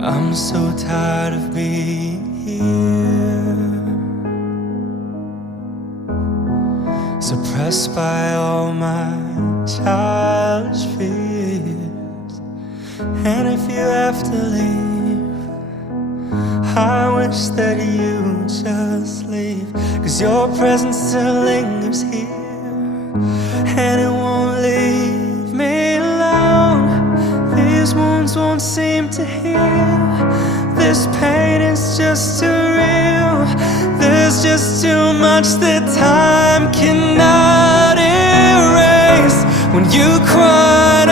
I'm so tired of being here, suppressed by all my childish fears. And if you have to leave, I wish that you just leave, 'cause your presence still lingers here, and it won't leave me alone. These wounds won't seem to heal. This pain is just too real. There's just too much that time cannot erase. When you cried,